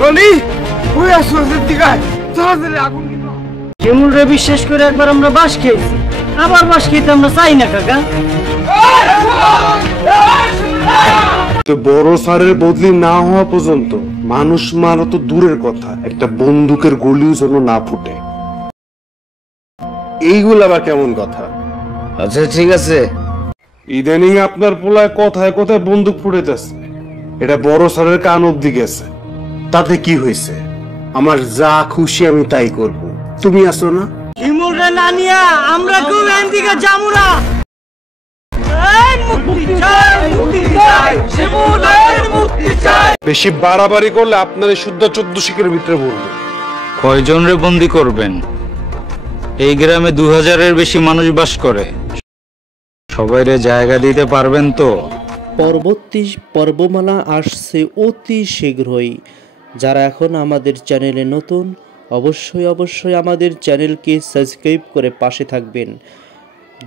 রনি ওই আসলে দিগায় তাড়াতাড়ি আগুন নিভা। শিমুলরে বিশ্বাস করে একবার আমরা বাস খেয়েছি, আবার বাস খেতে আমরা চাই না কাকা। তো বড় স্যারের বদলি না হওয়া পর্যন্ত মানুষ মারা তো দূরের কথা, একটা বন্দুকের গুলিও যেন না ফুটে। এইগুলো আবার কেমন কথা? আচ্ছা ঠিক আছে, ইদানিং আপনার পোলায় কথায় কথায় বন্দুক ফুটেতেছে, এটা বড় স্যারের কান অব্দি গেছে। তাতে কি হয়েছে? আমার যা খুশি আমি তাই করব। তুমি আসো না? শিমুলরে না নিয়া আমরা কেউ এখান থেকে যাবো না। বেশি বাড়াবাড়ি করলে আপনার এই শুদ্ধ 14 শিখের ভিতরে পড়বে। কয়জন রে বন্দি করবেন? এই গ্রামে 2000-এর বেশি মানুষ বাস করে, সবাইরে জায়গা দিতে পারবেন তো? পরবর্তী পর্বমালা আসছে অতি শীঘ্রই। যারা এখন আমাদের চ্যানেলে নতুন, অবশ্যই আমাদের চ্যানেলকে সাবস্ক্রাইব করে পাশে থাকবেন।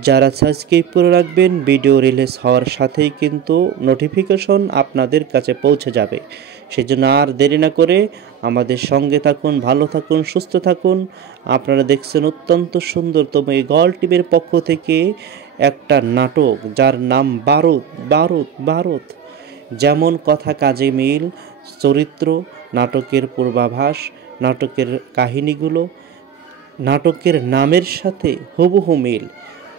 যারা সাবস্ক্রাইব করে রাখবেন, ভিডিও রিলিজ হওয়ার সাথেই কিন্তু নোটিফিকেশন আপনাদের কাছে পৌঁছে যাবে। সেজন্য আর দেরি না করে আমাদের সঙ্গে থাকুন, ভালো থাকুন, সুস্থ থাকুন। আপনারা দেখছেন অত্যন্ত সুন্দরতম এই গল টিভির পক্ষ থেকে একটা নাটক, যার নাম বারুদ। যেমন কথা কাজে মিল, চরিত্র, নাটকের পূর্বাভাস, নাটকের কাহিনীগুলো নাটকের নামের সাথে হুবহু মিল।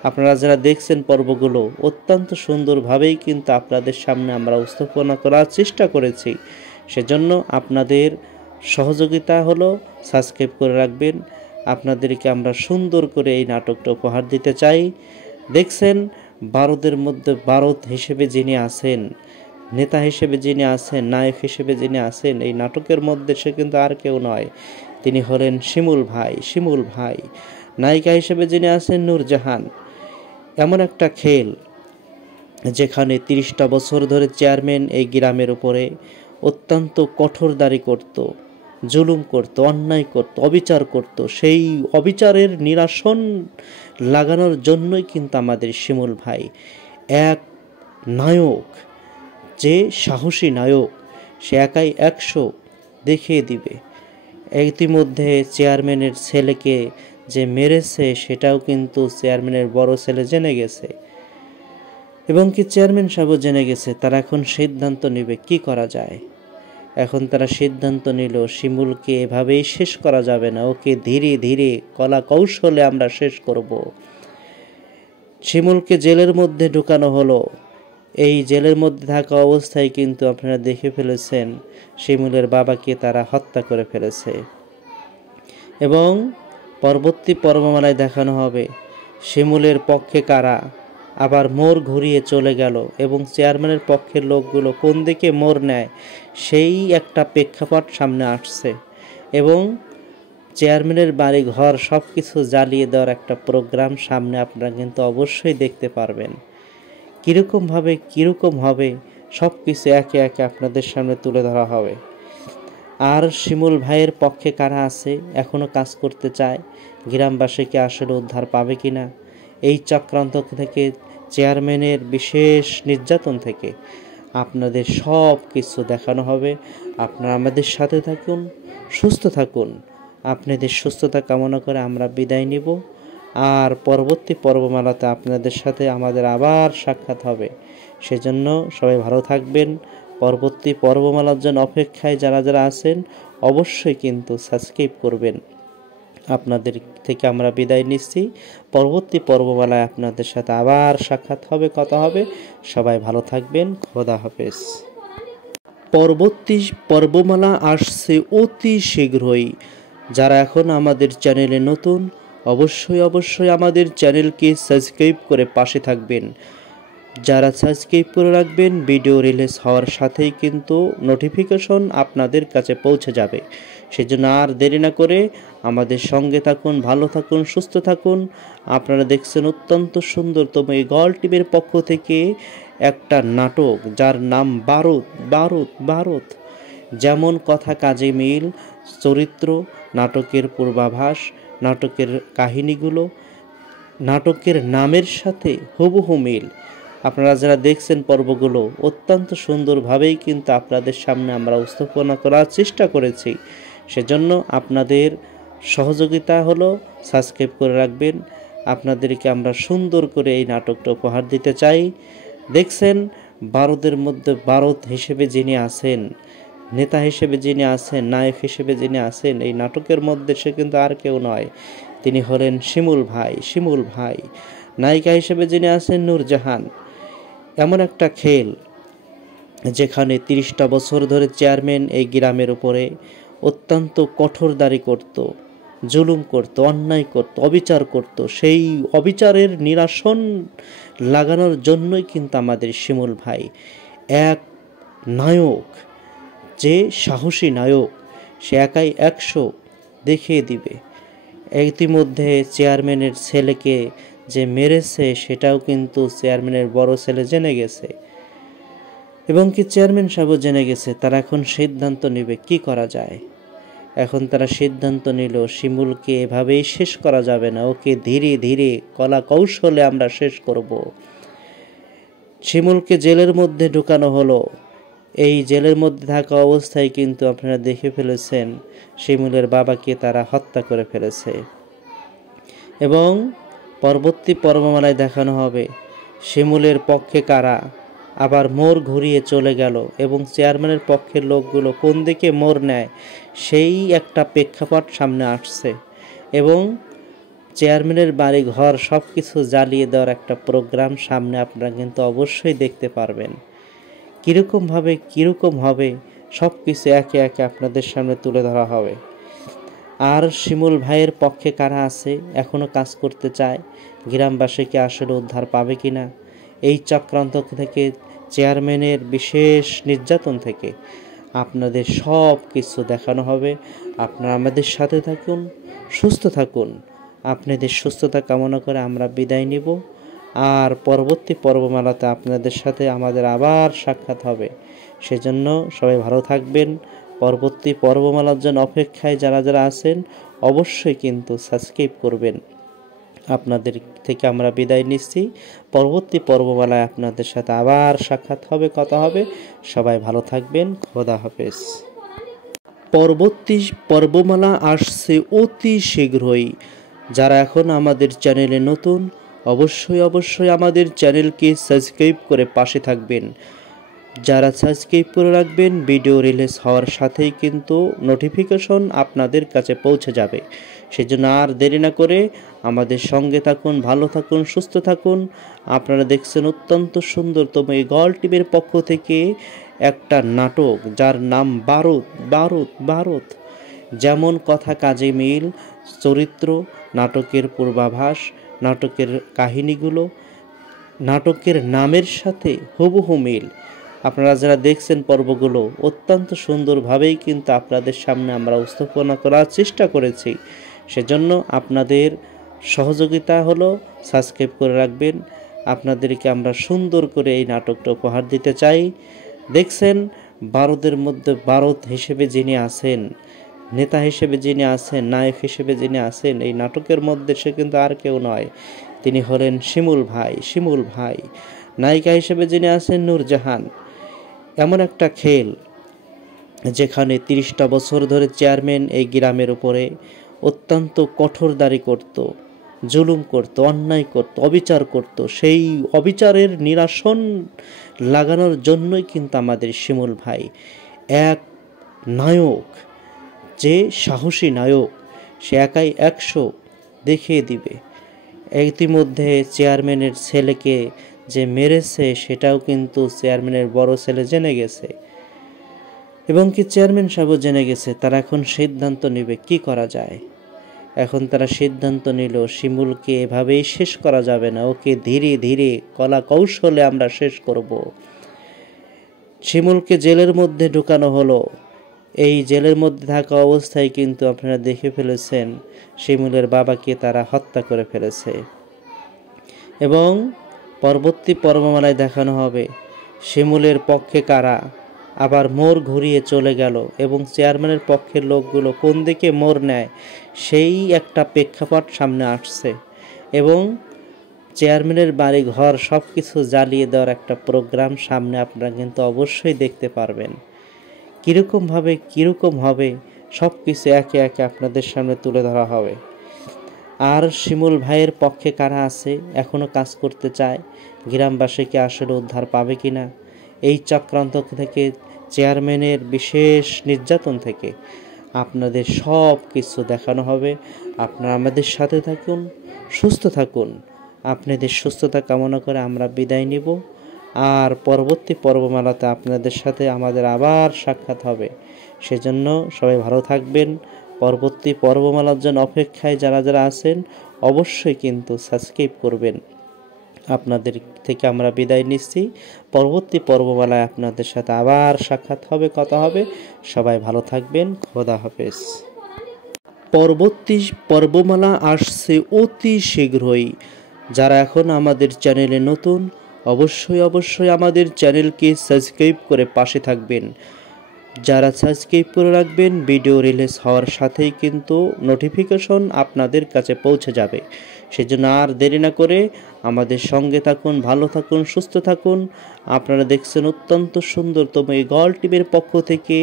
আপনারা যারা দেখছেন পর্বগুলো অত্যন্ত সুন্দরভাবেই কিন্তু আপনাদের সামনে আমরা উপস্থাপনা করার চেষ্টা করেছি। সেজন্য আপনাদের সহযোগিতা হলো সাবস্ক্রাইব করে রাখবেন। আপনাদেরকে আমরা সুন্দর করে এই নাটকটা উপহার দিতে চাই। দেখছেন বারুদের মধ্যে বারুদ হিসেবে যিনি আছেন, নেতা হিসেবে যিনি আছেন, নায়ক হিসেবে যিনি আছেন এই নাটকের মধ্যে, সে কিন্তু আর কেউ নয়, তিনি হলেন শিমুল ভাই। নায়িকা হিসেবে যিনি আছেন নূরজাহান। এমন একটা খেল যেখানে 30টা বছর ধরে চেয়ারম্যান এই গ্রামের উপরে অত্যন্ত কঠোরদারি করত, জুলুম করত, অন্যায় করত, অবিচার করত। সেই অবিচারের নিরসন লাগানোর জন্যই কিন্তু আমাদের শিমুল ভাই এক নায়ক, যে সাহসী নায়ক, সে একাই 100 দেখিয়ে দিবে। ইতিমধ্যে চেয়ারম্যানের ছেলেকে যে মেরেছে সেটাও কিন্তু চেয়ারম্যানের বড় ছেলে জেনে গেছে, এবং কি চেয়ারম্যান সাহেবও জেনে গেছে। তারা এখন সিদ্ধান্ত নেবে কি করা যায়। এখন তারা সিদ্ধান্ত নিল শিমুলকে এভাবেই শেষ করা যাবে না, ওকে ধীরে ধীরে কলা কৌশলে আমরা শেষ করব। শিমুলকে জেলের মধ্যে ঢুকানো হলো। এই জেলের মধ্যে থাকা অবস্থায় কিন্তু আপনারা দেখে ফেলেছেন শিমুলের বাবাকে তারা হত্যা করে ফেলেছে। এবং পরবর্তী পর্বমালায় দেখানো হবে শিমুলের পক্ষে কারা আবার মোড় ঘুরিয়ে চলে গেল, এবং চেয়ারম্যানের পক্ষের লোকগুলো কোন দিকে মোড় নেয় সেই একটা প্রেক্ষাপট সামনে আসছে। এবং চেয়ারম্যানের বাড়ি ঘর সব কিছু জ্বালিয়ে দেওয়ার একটা প্রোগ্রাম সামনে আপনারা কিন্তু অবশ্যই দেখতে পারবেন। কীরকম হবে সব কিছু একে একে আপনাদের সামনে তুলে ধরা হবে। আর শিমুল ভাইয়ের পক্ষে কারা আছে, এখনও কাজ করতে চায়, গ্রামবাসীকে আসলে উদ্ধার পাবে কিনা, এই চক্রান্ত থেকে, চেয়ারম্যানের বিশেষ নির্যাতন থেকে আপনাদের সব কিছু দেখানো হবে। আপনারা আমাদের সাথে থাকুন, সুস্থ থাকুন। আপনাদের সুস্থতা কামনা করে আমরা বিদায় নিব। আর পরবর্তী পর্বমালাতে আপনাদের সাথে আমাদের আবার সাক্ষাৎ হবে। সেজন্য সবাই ভালো থাকবেন। পরবর্তী পর্বমালার জন্য অপেক্ষায় যারা আছেন অবশ্যই কিন্তু সাবস্ক্রাইব করবেন। আপনাদের থেকে আমরা বিদায় নিচ্ছি। পরবর্তী পর্বমালায় আপনাদের সাথে আবার সাক্ষাৎ হবে, কথা হবে। সবাই ভালো থাকবেন। খোদা হাফেজ। পরবর্তী পর্বমালা আসছে অতি শীঘ্রই। যারা এখন আমাদের চ্যানেলে নতুন, অবশ্যই আমাদের চ্যানেলকে সাবস্ক্রাইব করে পাশে থাকবেন। যারা সাবস্ক্রাইব করে রাখবেন, ভিডিও রিলিজ হওয়ার সাথেই কিন্তু নোটিফিকেশন আপনাদের কাছে পৌঁছে যাবে। সেজন্য আর দেরি না করে আমাদের সঙ্গে থাকুন, ভালো থাকুন, সুস্থ থাকুন। আপনারা দেখছেন অত্যন্ত সুন্দরতম এই গল টিভির পক্ষ থেকে একটা নাটক, যার নাম বারুদ। যেমন কথা কাজে মিল, চরিত্র, নাটকের পূর্বাভাস, নাটকের কাহিনীগুলো নাটকের নামের সাথে হুবহু মিল। আপনারা যারা দেখছেন পর্বগুলো অত্যন্ত সুন্দরভাবেই কিন্তু আপনাদের সামনে আমরা উপস্থাপনা করার চেষ্টা করেছি। সেজন্য আপনাদের সহযোগিতা হলো সাবস্ক্রাইব করে রাখবেন। আপনাদেরকে আমরা সুন্দর করে এই নাটকটা উপহার দিতে চাই। দেখছেন ভারতের মধ্যে ভারত হিসেবে যিনি আছেন, নেতা হিসেবে যিনি আছেন, নায়ক হিসেবে যিনি আছেন এই নাটকের মধ্যে, সে কিন্তু আর কেউ নয়, তিনি হলেন শিমুল ভাই। শিমুল ভাই নায়িকা হিসেবে যিনি আছেন নূরজাহান। এমন একটা খেল যেখানে 30টা বছর ধরে চেয়ারম্যান এই গ্রামের উপরে অত্যন্ত কঠোরদারি করত, জুলুম করত, অন্যায় করত, অবিচার করত। সেই অবিচারের নিরসন লাগানোর জন্যই কিন্তু আমাদের শিমুল ভাই এক নায়ক, যে সাহসী নায়ক, সে একাই 100 দেখিয়ে দিবে। ইতিমধ্যে চেয়ারম্যানের ছেলেকে যে মেরেছে সেটাও কিন্তু চেয়ারম্যানের বড় ছেলে জেনে গেছে, এবং কি চেয়ারম্যান সাহেবও জেনে গেছে। তারা এখন সিদ্ধান্ত নেবে কি করা যায়। এখন তারা সিদ্ধান্ত নিল শিমুলকে এভাবেই শেষ করা যাবে না, ওকে ধীরে ধীরে কলা কৌশলে আমরা শেষ করব। শিমুলকে জেলের মধ্যে ঢুকানো হলো। এই জেলের মধ্যে থাকা অবস্থায় কিন্তু আপনারা দেখে ফেলেছেন শিমুলের বাবাকে তারা হত্যা করে ফেলেছে, এবং পরবর্তী পর্বমালায় দেখানো হবে শিমুলের পক্ষে কারা আবার মোড় ঘুরিয়ে চলে গেল, এবং চেয়ারম্যানের পক্ষের লোকগুলো কোন দিকে মোড় নেয় সেই একটা প্রেক্ষাপট সামনে আসছে, এবং চেয়ারম্যানের বাড়ি ঘর সব কিছু জ্বালিয়ে দেওয়ার একটা প্রোগ্রাম সামনে আপনারা কিন্তু অবশ্যই দেখতে পারবেন। কীরকম হবে সব কিছু একে একে আপনাদের সামনে তুলে ধরা হবে। আর শিমুল ভাইয়ের পক্ষে কারা আছে, এখনও কাজ করতে চায়, গ্রামবাসীকে আসলে উদ্ধার পাবে কিনা, এই চক্রান্ত থেকে, চেয়ারম্যানের বিশেষ নির্যাতন থেকে আপনাদের সব কিছু দেখানো হবে। আপনারা আমাদের সাথে থাকুন, সুস্থ থাকুন। আপনাদের সুস্থতা কামনা করে আমরা বিদায় নিব। আর পরবর্তী পর্বমালাতে আপনাদের সাথে আমাদের আবার সাক্ষাৎ হবে। সেজন্য সবাই ভালো থাকবেন। পরবর্তী পর্বমালার জন্য অপেক্ষায় যারা যারা আছেন অবশ্যই কিন্তু সাবস্ক্রাইব করবেন। আপনাদের থেকে আমরা বিদায় নিচ্ছি। পরবর্তী পর্বমালায় আপনাদের সাথে আবার সাক্ষাৎ হবে, কথা হবে। সবাই ভালো থাকবেন। খোদা হাফেজ। পরবর্তী পর্বমালা আসছে অতি শীঘ্রই। যারা এখন আমাদের চ্যানেলে নতুন অবশ্যই আমাদের চ্যানেলকে সাবস্ক্রাইব করে পাশে থাকবেন। যারা সাবস্ক্রাইব করে রাখবেন ভিডিও রিলিজ হওয়ার সাথেই কিন্তু নোটিফিকেশন আপনাদের কাছে পৌঁছে যাবে। সেজন্য আর দেরি না করে আমাদের সঙ্গে থাকুন, ভালো থাকুন, সুস্থ থাকুন। আপনারা দেখছেন অত্যন্ত সুন্দরতম এই গল টিভির পক্ষ থেকে একটা নাটক, যার নাম বারুদ। যেমন কথা কাজে মিল, চরিত্র, নাটকের পূর্বাভাস, নাটকের কাহিনীগুলো নাটকের নামের সাথে হুবহু মিল। আপনারা যারা দেখছেন পর্বগুলো অত্যন্ত সুন্দরভাবেই কিন্তু আপনাদের সামনে আমরা উপস্থাপনা করার চেষ্টা করেছি। সেজন্য আপনাদের সহযোগিতা হলো সাবস্ক্রাইব করে রাখবেন। আপনাদেরকে আমরা সুন্দর করে এই নাটকটা উপহার দিতে চাই। দেখছেন ভারতের মধ্যে ভারত হিসেবে যিনি আছেন, নেতা হিসেবে যিনি আছেন, নায়ক হিসেবে যিনি আছেন এই নাটকের মধ্যে, সে কিন্তু আর কেউ নয়, তিনি হলেন শিমুল ভাই। শিমুল ভাই নায়িকা হিসেবে যিনি আছেন নূরজাহান। এমন একটা খেল যেখানে 30টা বছর ধরে চেয়ারম্যান এই গ্রামের উপরে অত্যন্ত কঠোরদারি করত, জুলুম করত, অন্যায় করত, অবিচার করত। সেই অবিচারের নিরসন লাগানোর জন্যই কিন্তু আমাদের শিমুল ভাই এক নায়ক, যে সাহসী নায়ক, সে একাই 100 দেখিয়ে দিবে। ইতিমধ্যে চেয়ারম্যানের ছেলেকে যে মেরেছে সেটাও কিন্তু চেয়ারম্যানের বড় ছেলে জেনে গেছে, এবং কি চেয়ারম্যান সাহেবও জেনে গেছে। তারা এখন সিদ্ধান্ত নেবে কি করা যায়। এখন তারা সিদ্ধান্ত নিল শিমুলকে এভাবেই শেষ করা যাবে না, ওকে ধীরে ধীরে কলা কৌশলে আমরা শেষ করব। শিমুলকে জেলের মধ্যে ঢুকানো হলো। এই জেলের মধ্যে থাকা অবস্থায় কিন্তু আপনারা দেখে ফেলেছেন শিমুলের বাবাকে তারা হত্যা করে ফেলেছে, এবং পরবর্তী পর্বমালায় দেখানো হবে শিমুলের পক্ষে কারা আবার মোড় ঘুরিয়ে চলে গেল, এবং চেয়ারম্যানের পক্ষের লোকগুলো কোন দিকে মোড় নেয় সেই একটা প্রেক্ষাপট সামনে আসছে, এবং চেয়ারম্যানের বাড়ি ঘর সব কিছু জ্বালিয়ে দেওয়ার একটা প্রোগ্রাম সামনে আপনারা কিন্তু অবশ্যই দেখতে পারবেন। কীরকম হবে সব কিছু একে একে আপনাদের সামনে তুলে ধরা হবে। আর শিমুল ভাইয়ের পক্ষে কারা আছে, এখনও কাজ করতে চায়, গ্রামবাসীকে আসলে উদ্ধার পাবে কিনা, এই চক্রান্ত থেকে, চেয়ারম্যানের বিশেষ নির্যাতন থেকে আপনাদের সব কিছু দেখানো হবে। আপনারা আমাদের সাথে থাকুন, সুস্থ থাকুন। আপনাদের সুস্থতা কামনা করে আমরা বিদায় নিব। আর পরবর্তী পর্বমালাতে আপনাদের সাথে আমাদের আবার সাক্ষাৎ হবে। সেজন্য সবাই ভালো থাকবেন। পরবর্তী পর্বমালার জন্য অপেক্ষায় যারা যারা আছেন অবশ্যই কিন্তু সাবস্ক্রাইব করবেন। আপনাদের থেকে আমরা বিদায় নিচ্ছি। পরবর্তী পর্বমালায় আপনাদের সাথে আবার সাক্ষাৎ হবে, কথা হবে। সবাই ভালো থাকবেন। খোদা হাফেজ। পরবর্তী পর্বমালা আসছে অতি শীঘ্রই। যারা এখন আমাদের চ্যানেলে নতুন অবশ্যই আমাদের চ্যানেলকে সাবস্ক্রাইব করে পাশে থাকবেন। যারা সাবস্ক্রাইব করে রাখবেন, ভিডিও রিলিজ হওয়ার সাথেই কিন্তু নোটিফিকেশন আপনাদের কাছে পৌঁছে যাবে। সেজন্য আর দেরি না করে আমাদের সঙ্গে থাকুন, ভালো থাকুন, সুস্থ থাকুন। আপনারা দেখছেন অত্যন্ত সুন্দরতম এই গল টিভির পক্ষ থেকে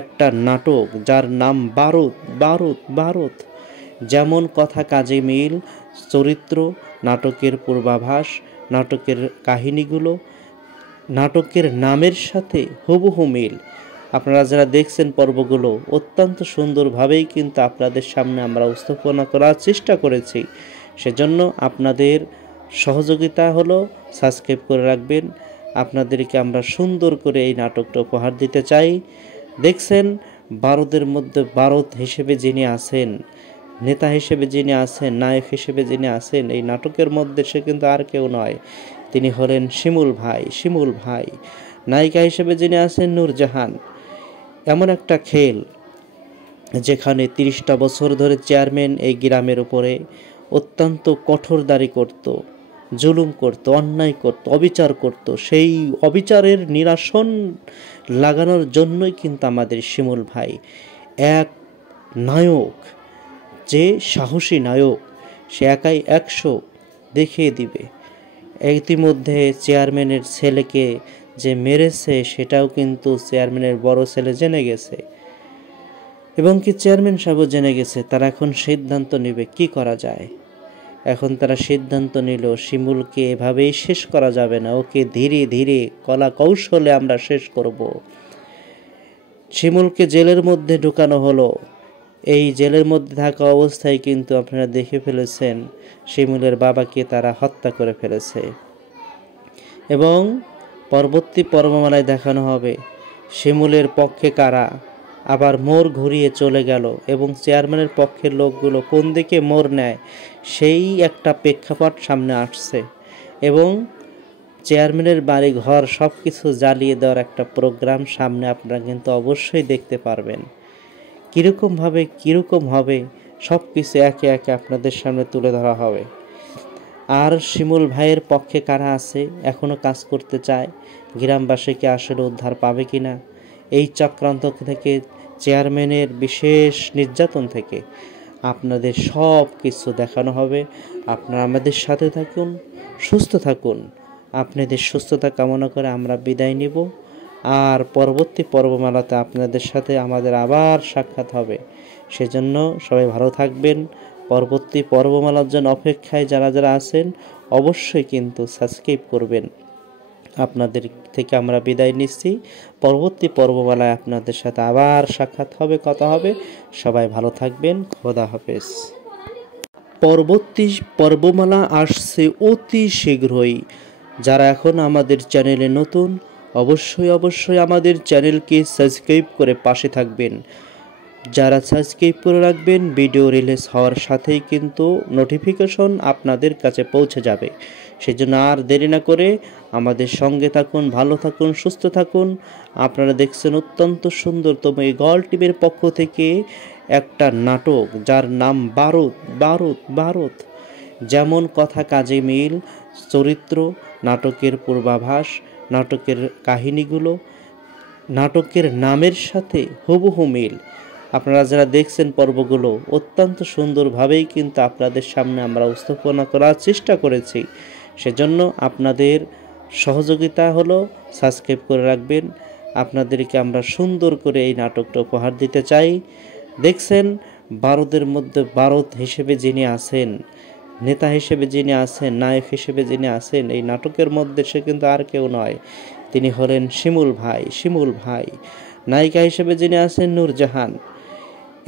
একটা নাটক, যার নাম বারুদ। যেমন কথা কাজে মিল, চরিত্র, নাটকের পূর্বাভাস, নাটকের কাহিনীগুলো নাটকের নামের সাথে হুবহু মিল। আপনারা যারা দেখছেন পর্বগুলো অত্যন্ত সুন্দরভাবেই কিন্তু আপনাদের সামনে আমরা উপস্থাপনা করার চেষ্টা করেছি। সেজন্য আপনাদের সহযোগিতা হলো সাবস্ক্রাইব করে রাখবেন। আপনাদেরকে আমরা সুন্দর করে এই নাটকটা উপহার দিতে চাই। দেখছেন বারুদের মধ্যে বারুদ হিসেবে যিনি আছেন, নেতা হিসেবে যিনি আছেন, নায়ক হিসেবে যিনি আছেন এই নাটকের মধ্যে, সে কিন্তু আর কেউ নয়, তিনি হলেন শিমুল ভাই। নায়িকা হিসেবে যিনি আছেন নূরজাহান। এমন একটা খেল যেখানে 30টা বছর ধরে চেয়ারম্যান এই গ্রামের উপরে অত্যন্ত কঠোরদারি করত, জুলুম করত, অন্যায় করত, অবিচার করত। সেই অবিচারের নিরসন লাগানোর জন্যই কিন্তু আমাদের শিমুল ভাই এক নায়ক, যে সাহসী নায়ক, সে একাই 100 দেখিয়ে দিবে। ইতিমধ্যে চেয়ারম্যানের ছেলেকে যে মেরেছে সেটাও কিন্তু চেয়ারম্যানের বড় ছেলে জেনে গেছে, এবং কি চেয়ারম্যান সাহেবও জেনে গেছে। তারা এখন সিদ্ধান্ত নেবে কি করা যায়। এখন তারা সিদ্ধান্ত নিল শিমুলকে এভাবেই শেষ করা যাবে না, ওকে ধীরে ধীরে কলা কৌশলে আমরা শেষ করব। শিমুলকে জেলের মধ্যে ঢুকানো হলো। এই জেলের মধ্যে থাকা অবস্থায় কিন্তু আপনারা দেখে ফেলেছেন শিমুলের বাবাকে তারা হত্যা করে ফেলেছে। এবং পরবর্তী পর্বমালায় দেখানো হবে শিমুলের পক্ষে কারা, আবার মোড় ঘুরিয়ে চলে গেল, এবং চেয়ারম্যানের পক্ষের লোকগুলো কোন দিকে মোড় নেয় সেই একটা প্রেক্ষাপট সামনে আসছে। এবং চেয়ারম্যানের বাড়ি ঘর সব কিছু জ্বালিয়ে দেওয়ার একটা প্রোগ্রাম সামনে আপনারা কিন্তু অবশ্যই দেখতে পারবেন। কীরকম হবে সব কিছু একে একে আপনাদের সামনে তুলে ধরা হবে। আর শিমুল ভাইয়ের পক্ষে কারা আছে, এখনও কাজ করতে চায়, গ্রামবাসীকে আসলে উদ্ধার পাবে কিনা, এই চক্রান্ত থেকে, চেয়ারম্যানের বিশেষ নির্যাতন থেকে আপনাদের সব কিছু দেখানো হবে। আপনারা আমাদের সাথে থাকুন, সুস্থ থাকুন। আপনাদের সুস্থতা কামনা করে আমরা বিদায় নিব। আর পরবর্তী পর্বমালাতে আপনাদের সাথে আমাদের আবার সাক্ষাৎ হবে। সেজন্য সবাই ভালো থাকবেন। পরবর্তী পর্বমালার জন্য অপেক্ষায় যারা যারা আছেন অবশ্যই কিন্তু সাবস্ক্রাইব করবেন। আপনাদের থেকে আমরা বিদায় নিচ্ছি। পরবর্তী পর্বমালায় আপনাদের সাথে আবার সাক্ষাৎ হবে, কথা হবে। সবাই ভালো থাকবেন। খোদা হাফেজ। পরবর্তী পর্বমালা আসছে অতি শীঘ্রই। যারা এখন আমাদের চ্যানেলে নতুন অবশ্যই আমাদের চ্যানেলকে সাবস্ক্রাইব করে পাশে থাকবেন। যারা সাবস্ক্রাইব করে রাখবেন, ভিডিও রিলিজ হওয়ার সাথেই কিন্তু নোটিফিকেশন আপনাদের কাছে পৌঁছে যাবে। সেজন্য আর দেরি না করে আমাদের সঙ্গে থাকুন, ভালো থাকুন, সুস্থ থাকুন। আপনারা দেখছেন অত্যন্ত সুন্দরতম এই গল টিভির পক্ষ থেকে একটা নাটক, যার নাম বারুদ। যেমন কথা কাজে মিল, চরিত্র, নাটকের পূর্বাভাস, নাটকের কাহিনীগুলো নাটকের নামের সাথে হুবহু মিল। আপনারা যারা দেখছেন পর্বগুলো অত্যন্ত সুন্দরভাবেই কিন্তু আপনাদের সামনে আমরা উপস্থাপনা করার চেষ্টা করেছি। সেজন্য আপনাদের সহযোগিতা হলো সাবস্ক্রাইব করে রাখবেন। আপনাদেরকে আমরা সুন্দর করে এই নাটকটা উপহার দিতে চাই। দেখছেন ভারতের মধ্যে ভারত হিসেবে যিনি আছেন, নেতা হিসেবে যিনি আছেন, নায়ক হিসেবে যিনি আছেন এই নাটকের মধ্যে, সে কিন্তু আর কেউ নয়, তিনি হলেন শিমুল ভাই। শিমুল ভাই নায়িকা হিসেবে যিনি আছেন নূরজাহান।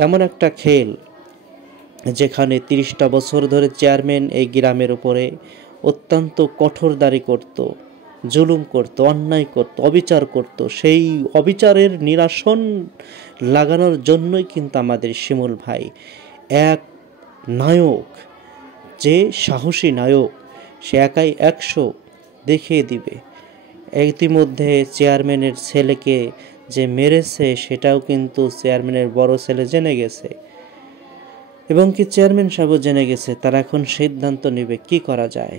এমন একটা খেল যেখানে 30টা বছর ধরে চেয়ারম্যান এই গ্রামের উপরে অত্যন্ত কঠোরদারি করত, জুলুম করত, অন্যায় করত, অবিচার করত। সেই অবিচারের নিরসন লাগানোর জন্যই কিন্তু আমাদের শিমুল ভাই এক নায়ক, যে সাহসী নায়ক, সে একাই 100 দেখিয়ে দিবে। ইতিমধ্যে চেয়ারম্যানের ছেলেকে যে মেরেছে সেটাও কিন্তু চেয়ারম্যানের বড় ছেলে জেনে গেছে, এবং কি চেয়ারম্যান সাহেবও জেনে গেছে। তারা এখন সিদ্ধান্ত নেবে কি করা যায়।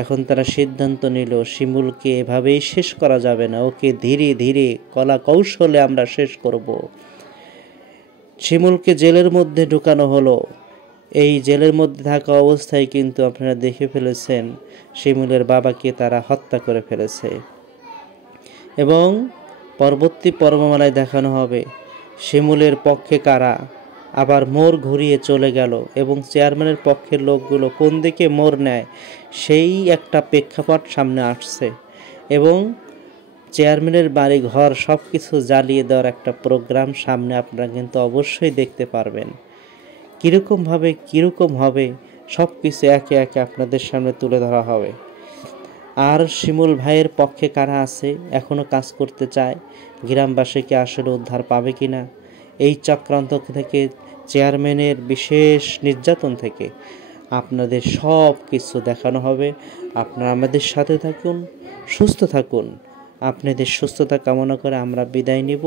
এখন তারা সিদ্ধান্ত নিল শিমুলকে এভাবেই শেষ করা যাবে না, ওকে ধীরে ধীরে কলা কৌশলে আমরা শেষ করব। শিমুলকে জেলের মধ্যে ঢুকানো হলো। এই জেলের মধ্যে থাকা অবস্থায় কিন্তু আপনারা দেখে ফেলেছেন শিমুলের বাবাকে তারা হত্যা করে ফেলেছে, এবং পরবর্তী পর্বমালায় দেখানো হবে শিমুলের পক্ষে কারা আবার মোড় ঘুরিয়ে চলে গেল, এবং চেয়ারম্যানের পক্ষের লোকগুলো কোন দিকে মোড় নেয় সেই একটা প্রেক্ষাপট সামনে আসছে, এবং চেয়ারম্যানের বাড়ি ঘর সব কিছু জ্বালিয়ে দেওয়ার একটা প্রোগ্রাম সামনে আপনারা কিন্তু অবশ্যই দেখতে পারবেন। কীরকম হবে সব কিছু একে একে আপনাদের সামনে তুলে ধরা হবে। আর শিমুল ভাইয়ের পক্ষে কারা আছে, এখনও কাজ করতে চায়, গ্রামবাসীকে আসলে উদ্ধার পাবে কিনা, এই চক্রান্ত থেকে, চেয়ারম্যানের বিশেষ নির্যাতন থেকে আপনাদের সব কিছু দেখানো হবে। আপনারা আমাদের সাথে থাকুন, সুস্থ থাকুন। আপনাদের সুস্থতা কামনা করে আমরা বিদায় নিব।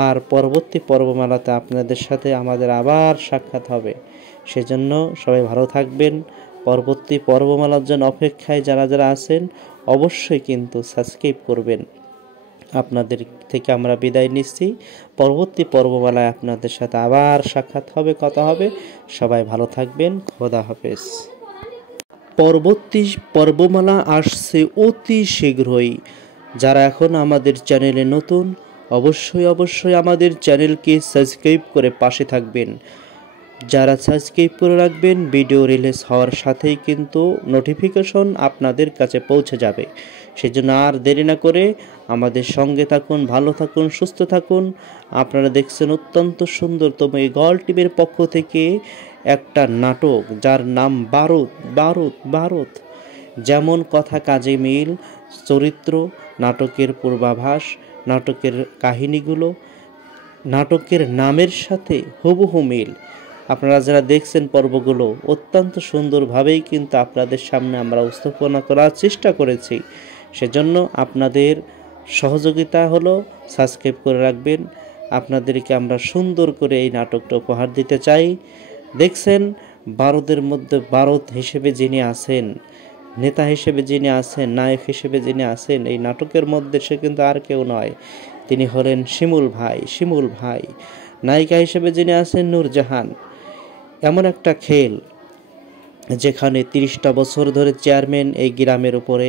আর পরবর্তী পর্বমালাতে আপনাদের সাথে আমাদের আবার সাক্ষাৎ হবে। সেজন্য সবাই ভালো থাকবেন। পরবর্তী পর্বমালার জন্য অপেক্ষায় যারা যারা আছেন অবশ্যই কিন্তু সাবস্ক্রাইব করবেন। আপনাদের থেকে আমরা বিদায় নিচ্ছি। পরবর্তী পর্বমালায় আপনাদের সাথে আবার সাক্ষাৎ হবে, কথা হবে। সবাই ভালো থাকবেন। খোদা হাফেজ। পরবর্তী পর্বমালা আসছে অতি শীঘ্রই। যারা এখন আমাদের চ্যানেলে নতুন অবশ্যই আমাদের চ্যানেলকে সাবস্ক্রাইব করে পাশে থাকবেন। যারা সাবস্ক্রাইব করে রাখবেন ভিডিও রিলিজ হওয়ার সাথেই কিন্তু নোটিফিকেশন আপনাদের কাছে পৌঁছে যাবে। সেজন্য আর দেরি না করে আমাদের সঙ্গে থাকুন, ভালো থাকুন, সুস্থ থাকুন। আপনারা দেখছেন অত্যন্ত সুন্দরতম এই গল টিভির পক্ষ থেকে একটা নাটক, যার নাম বারুদ। যেমন কথা কাজে মিল, চরিত্র, নাটকের পূর্বাভাস, নাটকের কাহিনীগুলো নাটকের নামের সাথে হুবহু মিল। আপনারা যারা দেখছেন পর্বগুলো অত্যন্ত সুন্দরভাবেই কিন্তু আপনাদের সামনে আমরা উপস্থাপনা করার চেষ্টা করেছি। সেজন্য আপনাদের সহযোগিতা হলো সাবস্ক্রাইব করে রাখবেন। আপনাদেরকে আমরা সুন্দর করে এই নাটকটা উপহার দিতে চাই। দেখছেন ভারতের মধ্যে ভারত হিসেবে যিনি আছেন, নেতা হিসেবে যিনি আছেন, নায়ক হিসেবে যিনি আছেন এই নাটকের মধ্যে, সে কিন্তু আর কেউ নয়, তিনি হলেন শিমুল ভাই। শিমুল ভাই নায়িকা হিসেবে যিনি আছেন নূরজাহান। এমন একটা খেল যেখানে 30টা বছর ধরে চেয়ারম্যান এই গ্রামের উপরে